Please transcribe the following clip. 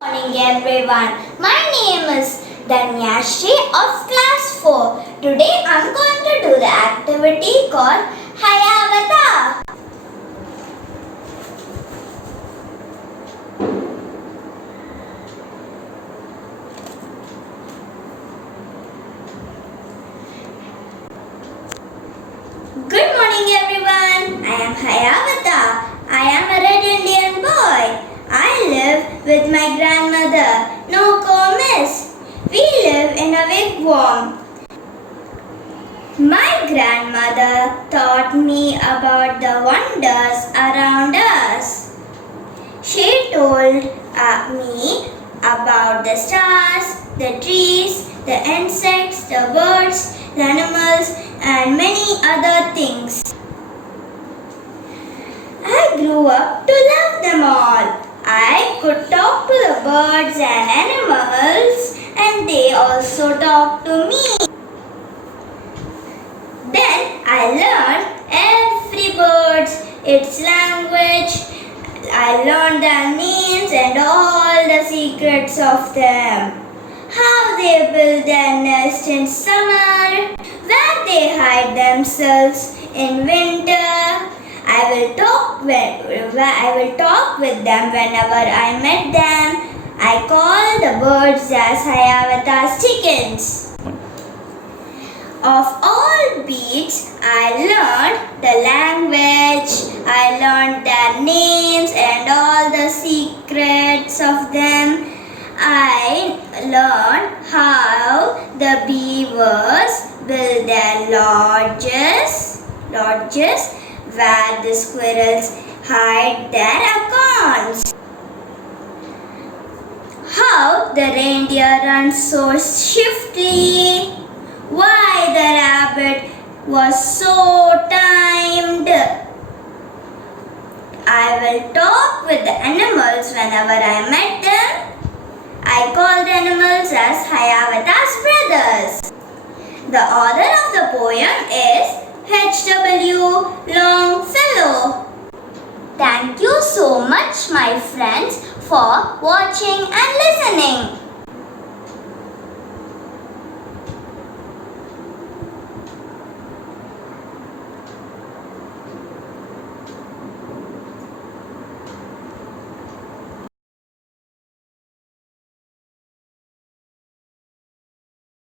Morning everyone. My name is Danyasri of class 4. Today I'm going to do the activity called Hiawatha. Good morning everyone. I am Hiawatha. I am a red Indian boy. I live with my grandmother. No miss. We live in a wigwam. My grandmother taught me about the wonders around us. She told me about the stars, the trees, the insects, the birds, the animals, and many other things. I grew up to love them all. I could talk to the birds and animals, and they also talked to me. Then I learned every bird, its language. I learned their names and all the secrets of them. How they build their nest in summer, where they hide themselves in winter. I will talk with them whenever I met them. I call the birds as Hiawatha's chickens. Of all beasts, I learned the language, I learned their names and all the secrets of them. I learned how the beavers build their lodges where the squirrels hide their acorns. How the reindeer runs so swiftly. Why the rabbit was so timed. I will talk with the animals whenever I met them. I call the animals as Hiawatha's brothers. The author of the poem is H.W. Longfellow. Thank you so much, my friends, for watching and listening.